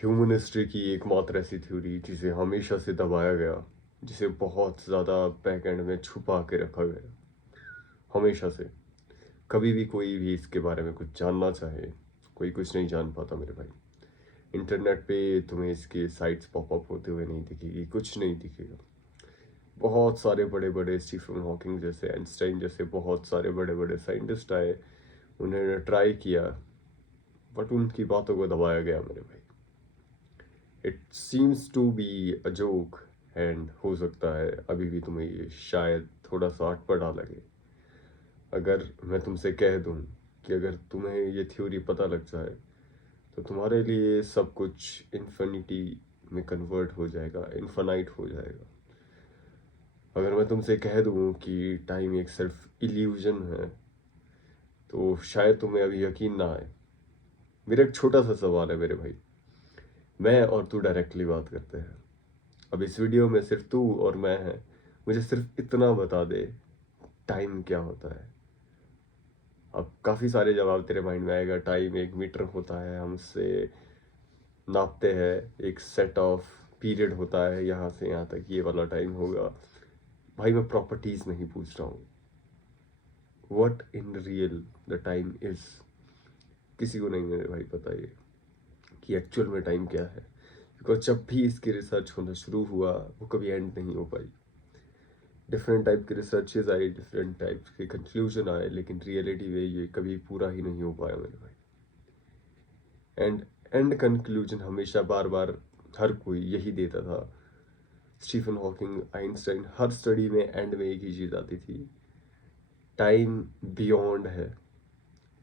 Human history की एकमात्र ऐसी थ्योरी जिसे हमेशा से दबाया गया, जिसे बहुत ज़्यादा बैक एंड में छुपा के रखा गया, हमेशा से। कभी भी कोई भी इसके बारे में कुछ जानना चाहे, कोई कुछ नहीं जान पाता मेरे भाई। इंटरनेट पे तुम्हें इसके साइट्स पॉपअप होते हुए नहीं दिखेगी, कुछ नहीं दिखेगा। बहुत सारे बड़े बड़े स्टीफन हॉकिंग जैसे, आइंस्टाइन जैसे बहुत सारे बड़े बड़े साइंटिस्ट आए, उन्होंने ट्राई किया, बट उनकी बातों को दबाया गया मेरे भाई। It seems to be a joke, and हो सकता है अभी भी तुम्हें ये शायद थोड़ा सा अटपटा लगे। अगर मैं तुमसे कह दूं कि अगर तुम्हें ये थ्योरी पता लग जाए तो तुम्हारे लिए सब कुछ इन्फिनिटी में कन्वर्ट हो जाएगा, इन्फानाइट हो जाएगा। अगर मैं तुमसे कह दूं कि टाइम एक सिर्फ इल्यूजन है तो शायद तुम्हें अभी यकीन ना आए। मेरा एक छोटा सा सवाल है मेरे भाई, मैं और तू डायरेक्टली बात करते हैं। अब इस वीडियो में सिर्फ तू और मैं हैं। मुझे सिर्फ इतना बता दे, टाइम क्या होता है। अब काफ़ी सारे जवाब तेरे माइंड में आएगा। टाइम एक मीटर होता है, हम उससे नापते हैं, एक सेट ऑफ पीरियड होता है, यहाँ से यहाँ तक ये वाला टाइम होगा। भाई मैं प्रॉपर्टीज नहीं पूछ रहा हूँ, what in real the time is. किसी को नहीं मेरे भाई पता ये कि एक्चुअल में टाइम क्या है, बिकॉज जब भी इसकी रिसर्च होना शुरू हुआ वो कभी एंड नहीं हो पाई। डिफरेंट टाइप के रिसर्चेज आए, डिफरेंट टाइप के कंक्लूजन आए, लेकिन रियलिटी में ये कभी पूरा ही नहीं हो पाया मेरे भाई। एंड कंक्लूजन हमेशा बार बार हर कोई यही देता था। स्टीफन हॉकिंग, आइंस्टाइन, हर स्टडी में एंड में एक ही चीज़ आती थी, टाइम बियॉन्ड है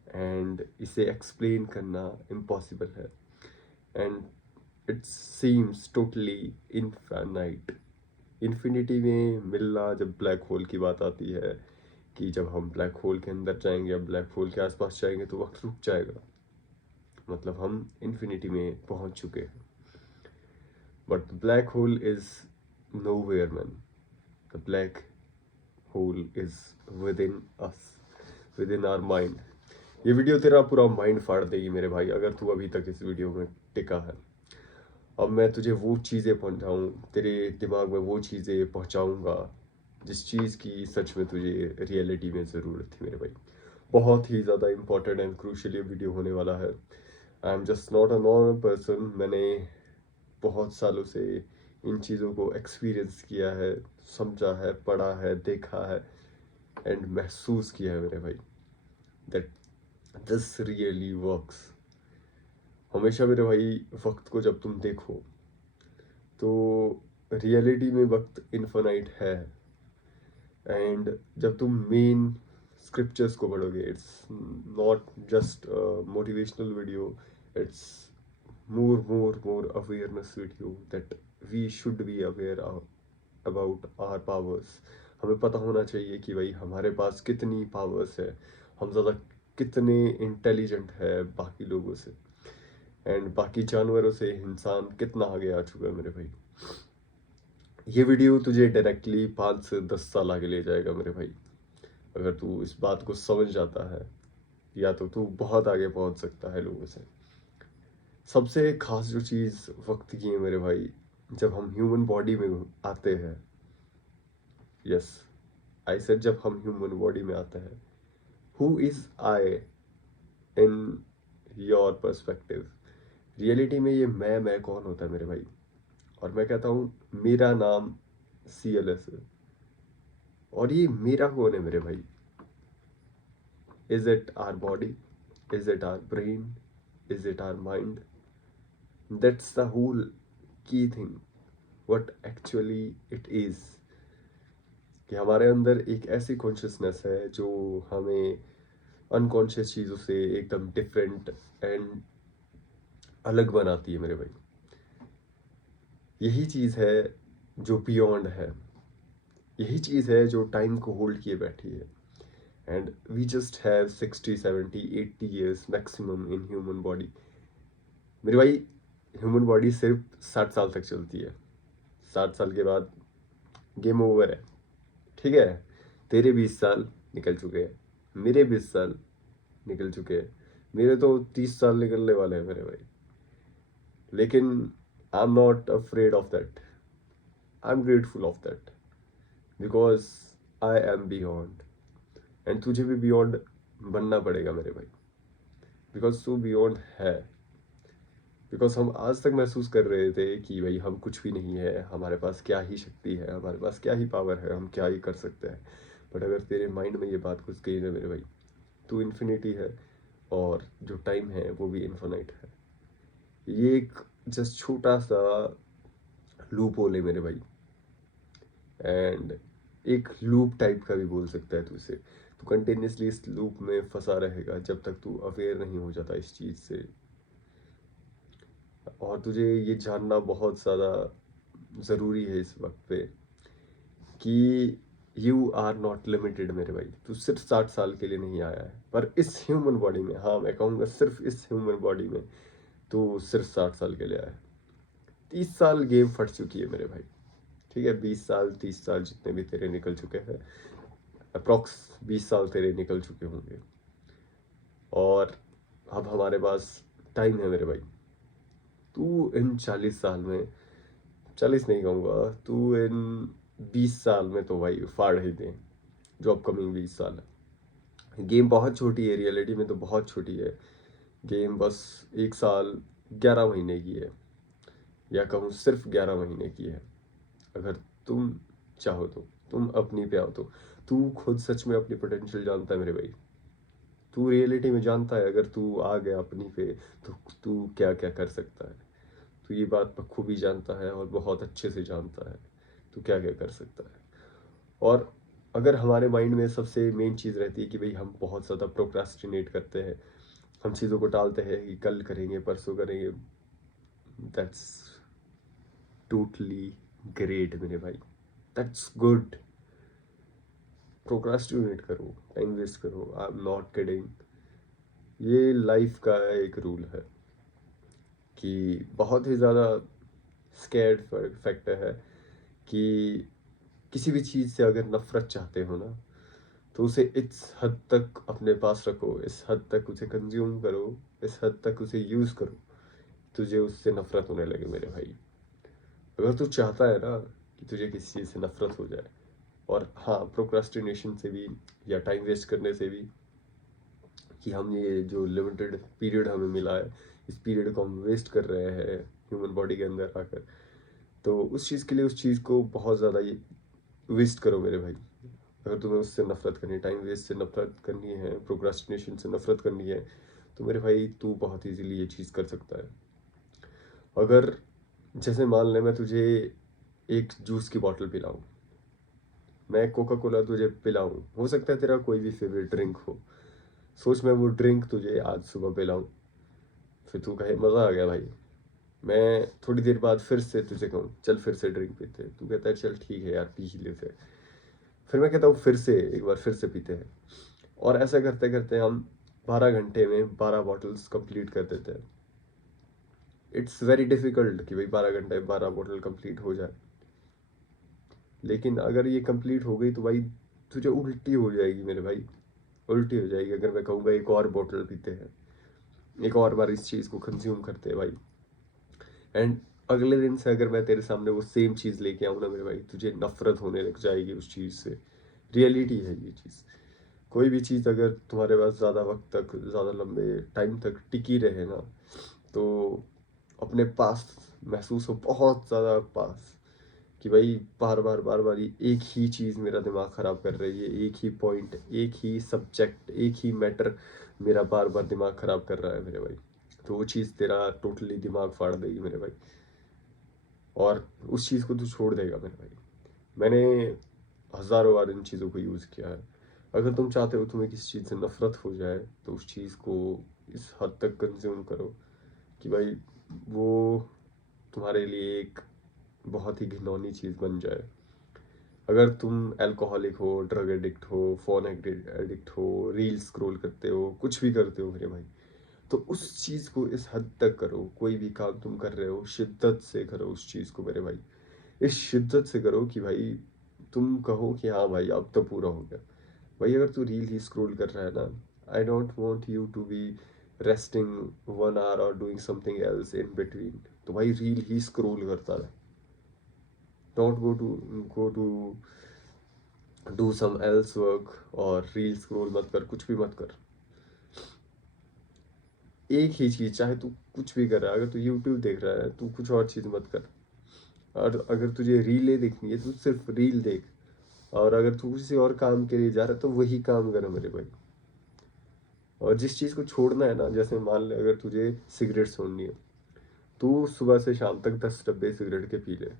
एंड इसे एक्सप्लेन करना इम्पॉसिबल है, and it seems totally infinite. Infinity में मिलना, जब ब्लैक होल की बात आती है कि जब हम ब्लैक होल के अंदर जाएंगे या ब्लैक होल के आसपास जाएंगे तो वक्त रुक जाएगा, मतलब हम इन्फिनिटी में पहुंच चुके हैं। But black hole is nowhere man, the black hole is within us, within our mind। ये वीडियो तेरा पूरा माइंड फाड़ देगी मेरे भाई अगर तू अभी तक इस वीडियो में टिका है। अब मैं तुझे वो चीज़ें पहुंचाऊं, तेरे दिमाग में वो चीज़ें पहुंचाऊंगा जिस चीज़ की सच में तुझे रियलिटी में ज़रूरत थी मेरे भाई। बहुत ही ज़्यादा इंपॉर्टेंट एंड क्रूशियल ये वीडियो होने वाला है। I am just not a normal person. मैंने बहुत सालों से इन चीज़ों को एक्सपीरियंस किया है, समझा है, पढ़ा है, देखा है एंड महसूस किया है मेरे भाई, दैट दिस रियली वर्क्स। हमेशा मेरे भाई वक्त को जब तुम देखो तो रियलिटी में वक्त इन्फिनाइट है, एंड जब तुम मेन स्क्रिप्चर्स को पढ़ोगे, it's not just motivational video, it's more awareness video that we should be aware about our powers। हमें पता होना चाहिए कि भाई हमारे पास कितनी पावर्स है, हम ज़्यादा कितने इंटेलिजेंट है बाकी लोगों से, एंड बाकी जानवरों से इंसान कितना आगे आ चुका है मेरे भाई। ये वीडियो तुझे डायरेक्टली 5 से 10 साल आगे ले जाएगा मेरे भाई। अगर तू इस बात को समझ जाता है या तो तू बहुत आगे पहुंच सकता है लोगों से। सबसे खास जो चीज़ वक्त की है मेरे भाई, जब हम ह्यूमन बॉडी में आते हैं, यस आई सेड जब हम ह्यूमन बॉडी में आते हैं, who is I in your perspective. Reality में ये मैं कौन होता है मेरे भाई। और मैं कहता हूँ मेरा नाम CLS है, और ये मेरा कौन है मेरे भाई। Is it our body, is it our brain, is it our mind. That's the whole key thing, what actually it is। कि हमारे अंदर एक ऐसी कॉन्शियसनेस है जो हमें अनकॉन्शियस चीज़ों से एकदम डिफरेंट एंड अलग बनाती है मेरे भाई। यही चीज़ है जो बियॉन्ड है, यही चीज़ है जो टाइम को होल्ड किए बैठी है। And we just have 60 70 80 years maximum in human body मेरे भाई। ह्यूमन बॉडी सिर्फ 60 साल तक चलती है, 60 साल के बाद गेम ओवर है। ठीक है, तेरे 20 साल निकल चुके हैं, मेरे 20 साल निकल चुके हैं, मेरे तो 30 साल निकलने वाले हैं मेरे भाई। लेकिन I am not afraid of that, I am grateful of that, because I am beyond. And तुझे भी बियॉन्ड बनना पड़ेगा मेरे भाई, बिकॉज तू बियॉन्ड है। बिकॉज हम आज तक महसूस कर रहे थे कि भाई हम कुछ भी नहीं है, हमारे पास क्या ही शक्ति है, हमारे पास क्या ही पावर है, हम क्या ही कर सकते हैं। बट अगर तेरे माइंड में ये बात घुस गई ना मेरे भाई, तू इन्फिनिटी है, और जो टाइम है वो भी इन्फिनाइट है। ये एक जस्ट छोटा सा लूप होल है मेरे भाई, एंड एक लूप टाइप का भी बोल सकता है तू इसे। तू कंटिन्यूसली इस लूप में फंसा रहेगा जब तक तू अवेयर नहीं हो जाता इस चीज़ से। और तुझे ये जानना बहुत ज़्यादा ज़रूरी है इस वक्त पे कि यू आर नॉट लिमिटेड मेरे भाई। तू सिर्फ 60 साल के लिए नहीं आया है, पर इस ह्यूमन बॉडी में, हाँ मैं कहूँगा सिर्फ इस ह्यूमन बॉडी में तू सिर्फ 60 साल के लिए आया है। 30 साल गेम फट चुकी है मेरे भाई, ठीक है? 20 साल 30 साल जितने भी तेरे निकल चुके हैं, अप्रॉक्स 20 साल तेरे निकल चुके होंगे, और अब हमारे पास टाइम है मेरे भाई। तू इन 40 साल में, 40 नहीं कहूँगा, तू इन 20 साल में तो भाई फाड़ ही दे जो अपकमिंग 20 साल है। गेम बहुत छोटी है, रियलिटी में तो बहुत छोटी है। गेम बस 1 साल 11 महीने की है, या कहूँ सिर्फ 11 महीने की है। अगर तुम चाहो तो, तुम अपनी पे आओ तो। तू खुद सच में अपनी पोटेंशियल जानता है मेरे भाई, तू रियलिटी में जानता है अगर तू आ गया अपनी पे तो तू क्या क्या कर सकता है। तू ये बात बखूबी जानता है, और बहुत अच्छे से जानता है तू क्या क्या कर सकता है। और अगर हमारे माइंड में सबसे मेन चीज़ रहती है कि भाई हम बहुत ज़्यादा प्रोक्रास्टिनेट करते हैं, हम चीज़ों को टालते हैं कि कल करेंगे परसों करेंगे, दैट्स टोटली ग्रेट मेरे भाई, दैट्स गुड। प्रोक्रास्टिनेट करो, टाइम वेस्ट करो, आई एम नॉट किडिंग। ये लाइफ का एक रूल है कि बहुत ही ज़्यादा स्कैर्ड फैक्टर है कि किसी भी चीज़ से अगर नफरत चाहते हो ना, तो उसे इस हद तक अपने पास रखो, इस हद तक उसे कंज्यूम करो, इस हद तक उसे यूज़ करो, तुझे उससे नफरत होने लगे मेरे भाई। अगर तू चाहता है ना कि तुझे किसी चीज़ से नफरत हो जाए, और हाँ प्रोक्रास्टिनेशन से भी, या टाइम वेस्ट करने से भी, कि हम ये जो लिमिटेड पीरियड हमें मिला है, इस पीरियड को हम वेस्ट कर रहे हैं ह्यूमन बॉडी के अंदर आकर, तो उस चीज़ के लिए उस चीज़ को बहुत ज़्यादा ये वेस्ट करो मेरे भाई। अगर तुम्हें उससे नफरत करनी है, टाइम वेस्ट से नफरत करनी है, प्रोक्रास्टिनेशन से नफरत करनी है, तो मेरे भाई तू बहुत इजीली ये चीज़ कर सकता है। अगर जैसे मान ले मैं तुझे एक जूस की बॉटल पिलाऊं, मैं कोका कोला तुझे पिलाऊं, हो सकता है तेरा कोई भी फेवरेट ड्रिंक हो, सोच मैं वो ड्रिंक तुझे आज सुबह पिलाऊं, फिर तू कहे मज़ा आ गया भाई, मैं थोड़ी देर बाद फिर से तुझे कहूँ चल फिर से ड्रिंक पीते हैं, तू कहता है चल ठीक है यार पी ही लेते हैं, फिर मैं कहता हूँ फिर से एक बार फिर से पीते हैं, और ऐसा करते करते हम 12 घंटे में 12 बॉटल्स कंप्लीट कर देते हैं। इट्स वेरी डिफिकल्ट कि भाई 12 घंटे में 12 बॉटल कंप्लीट हो जाए, लेकिन अगर ये कंप्लीट हो गई तो भाई तुझे उल्टी हो जाएगी मेरे भाई, उल्टी हो जाएगी अगर मैं कहूँगा एक और बॉटल पीते हैं, एक और बार इस चीज़ को कंज्यूम करते हैं भाई। एंड अगले दिन से अगर मैं तेरे सामने वो सेम चीज़ लेके आऊँ ना मेरे भाई, तुझे नफरत होने लग जाएगी उस चीज़ से। रियलिटी है ये चीज़। कोई भी चीज़ अगर तुम्हारे पास ज़्यादा वक्त तक, ज़्यादा लंबे टाइम तक टिकी रहे ना, तो अपने पास महसूस हो, बहुत ज़्यादा पास, कि भाई बार बार बार बार ये एक ही चीज़ मेरा दिमाग ख़राब कर रही है, एक ही पॉइंट, एक ही सब्जेक्ट, एक ही मैटर मेरा बार बार दिमाग ख़राब कर रहा है मेरे भाई, तो वो चीज़ तेरा टोटली दिमाग फाड़ देगी मेरे भाई, और उस चीज़ को तू छोड़ देगा मेरे भाई। मैंने हज़ारों बार इन चीज़ों को यूज़ किया है। अगर तुम चाहते हो तुम्हें किसी चीज़ से नफ़रत हो जाए, तो उस चीज़ को इस हद तक कंज्यूम करो कि भाई वो तुम्हारे लिए एक बहुत ही घिनौनी चीज़ बन जाए। अगर तुम अल्कोहलिक हो, ड्रग एडिक्ट हो, फ़ोन एडिक्ट हो, रील स्क्रॉल करते हो, कुछ भी करते हो मेरे भाई, तो उस चीज़ को इस हद तक करो, कोई भी काम तुम कर रहे हो शिद्दत से करो उस चीज़ को मेरे भाई। इस शिद्दत से करो कि भाई तुम कहो कि हाँ भाई अब तो पूरा हो गया। भाई अगर तू रील ही स्क्रॉल कर रहा है ना, I don't want you to be resting 1 hour और doing something else in between, तो भाई रील ही स्क्रोल करता रहे। Don't go to do some else work और रील स्क्रोल मत कर, कुछ भी मत कर। एक ही चीज, चाहे तू कुछ भी कर रहा है, अगर तू यूट्यूब देख रहा है तू कुछ और चीज मत कर। और अगर तुझे रीलें देखनी है तू सिर्फ रील देख। और अगर तू किसी और काम के लिए जा रहा है तो वही काम कर मेरे भाई। और जिस चीज को छोड़ना है ना, जैसे मान ले अगर तुझे सिगरेट छोड़नी है, तू सुबह से शाम तक 10 डब्बे सिगरेट के पी ले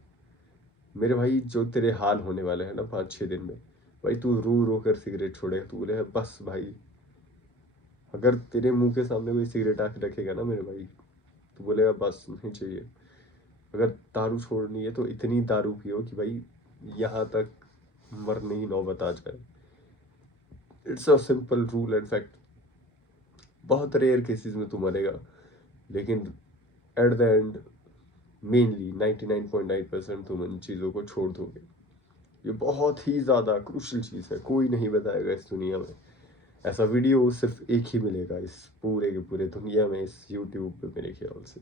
मेरे भाई। जो तेरे हाल होने वाले हैं ना 5-6 दिन में, भाई तू रो रो कर सिगरेट छोड़ेगा, तू बोले बस भाई। अगर तेरे मुंह के सामने कोई सिगरेट आके रखेगा ना मेरे भाई, तो बोलेगा बस नहीं चाहिए। अगर दारू छोड़नी है तो इतनी दारू पियो कि भाई यहाँ तक मरने की नौबत आ जाए। It's a simple rule and fact. बहुत रेयर केसेस में तू मरेगा, लेकिन एट द एंड मेनली 99.9% तुम इन चीज़ों को छोड़ दोगे। ये बहुत ही ज़्यादा क्रूशल चीज़ है, कोई नहीं बताएगा इस दुनिया में। ऐसा वीडियो सिर्फ एक ही मिलेगा इस पूरे के पूरे दुनिया में, इस यूट्यूब पे मेरे ख्याल से।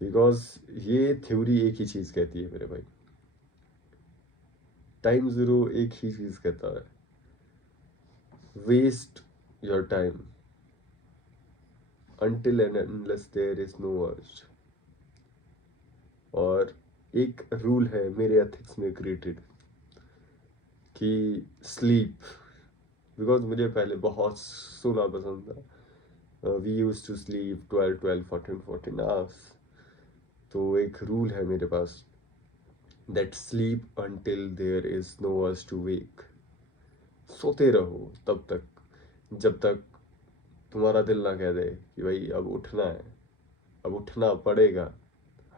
बिकॉज ये थ्योरी एक ही चीज़ कहती है मेरे भाई। टाइम ज़ीरो एक ही चीज़ कहता है, waste your time until and unless there is no urge। और एक रूल है मेरे एथिक्स में क्रिएटेड कि स्लीप। बिकॉज मुझे पहले बहुत सोना पसंद था। वी यूज टू स्लीप 12, 12, 14 तो एक रूल है मेरे पास, that sleep until there is no urge to wake। सोते रहो तब तक जब तक तुम्हारा दिल ना कह दे कि भाई अब उठना है, अब उठना पड़ेगा,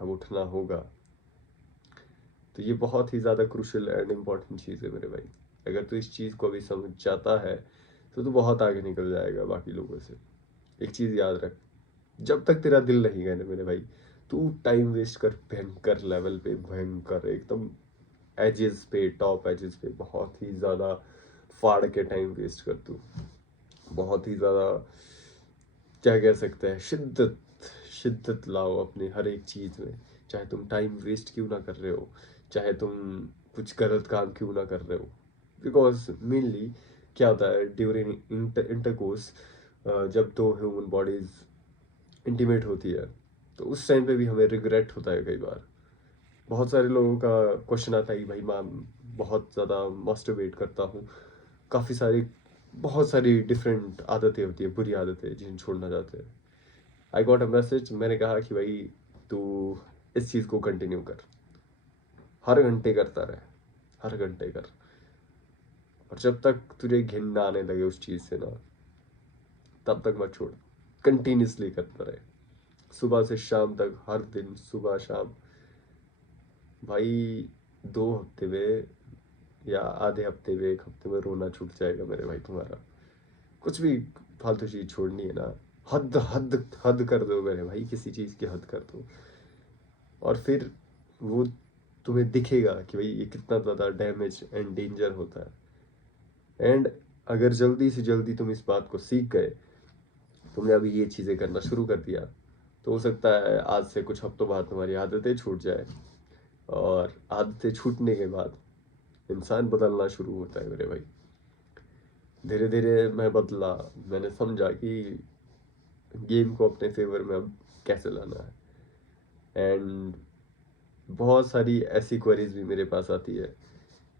अब उठना होगा। तो ये बहुत ही ज़्यादा क्रूशल एंड इम्पॉर्टेंट चीज़ है मेरे भाई। अगर तू इस चीज़ को अभी समझ जाता है तो तू बहुत आगे निकल जाएगा बाकी लोगों से। एक चीज़ याद रख, जब तक तेरा दिल नहीं गया ना मेरे भाई, तू टाइम वेस्ट कर भयंकर लेवल पे, भयंकर एकदम एजेस पे, टॉप एजेस पे बहुत ही ज़्यादा फाड़ के टाइम वेस्ट कर तू। बहुत ही ज़्यादा क्या कह सकते हैं, शिद्दत शिद्दत लाओ अपनी हर एक चीज़ में। चाहे तुम टाइम वेस्ट क्यों ना कर रहे हो, चाहे तुम कुछ गलत काम क्यों ना कर रहे हो। बिकॉज मेनली क्या होता है ड्यूरिंग इंटरकोर्स, जब दो ह्यूमन बॉडीज इंटीमेट होती है, तो उस टाइम पे भी हमें रिग्रेट होता है कई बार। बहुत सारे लोगों का क्वेश्चन आता है कि भाई मैं बहुत ज़्यादा मास्टरबेट करता हूँ, काफ़ी सारी बहुत सारी डिफरेंट आदतें होती है, बुरी आदतें जिन्हें छोड़ना चाहते हैं। आई गॉट अ मैसेज, मैंने कहा कि भाई तू इस चीज़ को कंटिन्यू कर, हर घंटे करता रहे, हर घंटे कर। और जब तक तुझे घिन ना आने लगे उस चीज़ से ना, तब तक मत छोड़, कंटिन्यूसली करता रहे, सुबह से शाम तक, हर दिन सुबह शाम। भाई 2 हफ्ते में या आधे हफ्ते में, 1 हफ्ते में रोना छूट जाएगा मेरे भाई तुम्हारा। कुछ भी फालतू चीज़ छोड़नी है ना, हद हद हद कर दो मेरे भाई, किसी चीज़ की हद कर दो। और फिर वो तुम्हें दिखेगा कि भाई ये कितना ज़्यादा डैमेज एंड डेंजर होता है। एंड अगर जल्दी से जल्दी तुम इस बात को सीख गए, तुमने अभी ये चीज़ें करना शुरू कर दिया, तो हो सकता है आज से कुछ हफ्तों बाद तुम्हारी आदतें छूट जाए। और आदतें छूटने के बाद इंसान बदलना शुरू होता है मेरे भाई। धीरे धीरे मैं बदला, मैंने समझा कि गेम को अपने फेवर में अब कैसे लाना है। एंड बहुत सारी ऐसी क्वेरीज भी मेरे पास आती है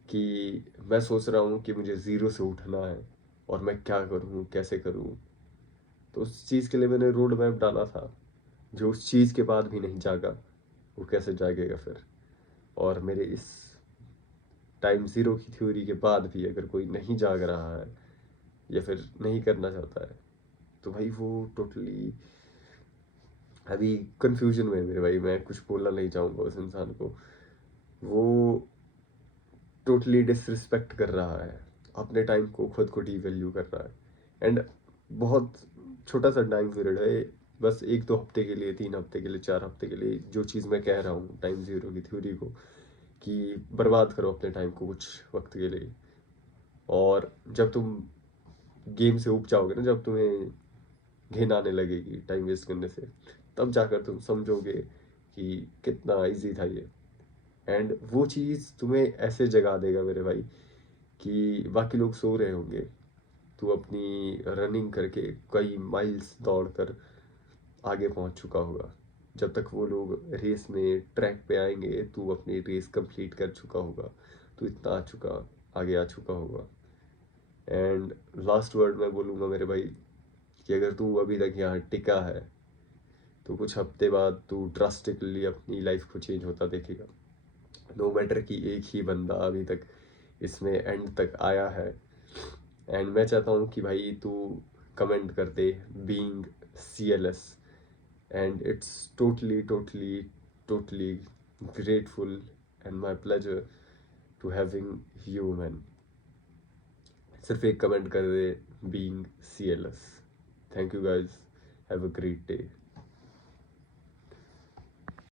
कि मैं सोच रहा हूँ कि मुझे ज़ीरो से उठना है और मैं क्या करूँ, कैसे करूँ। तो उस चीज़ के लिए मैंने रोड मैप डाला था। जो उस चीज़ के बाद भी नहीं जागा, वो कैसे जागेगा फिर। और मेरे इस टाइम ज़ीरो की थ्योरी के बाद भी अगर कोई नहीं जाग रहा है या फिर नहीं करना चाहता है, तो भाई वो टोटली अभी कंफ्यूजन में है मेरे भाई। मैं कुछ बोलना नहीं चाहूँगा उस इंसान को। वो टोटली डिसरिस्पेक्ट कर रहा है, अपने टाइम को खुद को डीवैल्यू कर रहा है। एंड बहुत छोटा सा टाइम पीरियड है, बस 1-2 हफ्ते के लिए, 3 हफ्ते के लिए, 4 हफ्ते के लिए जो चीज़ मैं कह रहा हूँ टाइम ज़ीरो की थ्योरी को, कि बर्बाद करो अपने टाइम को कुछ वक्त के लिए। और जब तुम गेम से ऊब जाओगे ना, जब तुम्हें घिन आने लगेगी टाइम वेस्ट करने से, तब जाकर तुम समझोगे कि कितना इजी था ये। एंड वो चीज़ तुम्हें ऐसे जगा देगा मेरे भाई कि बाकी लोग सो रहे होंगे, तू अपनी रनिंग करके कई माइल्स दौड़ कर आगे पहुंच चुका होगा। जब तक वो लोग रेस में ट्रैक पे आएंगे तू अपनी रेस कंप्लीट कर चुका होगा, तू इतना आगे आ चुका होगा। एंड लास्ट वर्ड मैं बोलूँगा मेरे भाई कि अगर तू अभी तक यहाँ टिका है तो कुछ हफ्ते बाद तू ड्रास्टिकली अपनी लाइफ को चेंज होता देखेगा। नो मैटर कि एक ही बंदा अभी तक इसमें एंड तक आया है। एंड मैं चाहता हूँ कि भाई तू कमेंट कर they being CLS, and it's totally grateful and my pleasure to having you man। सिर्फ एक कमेंट कर they being CLS। Thank you guys, have a great day.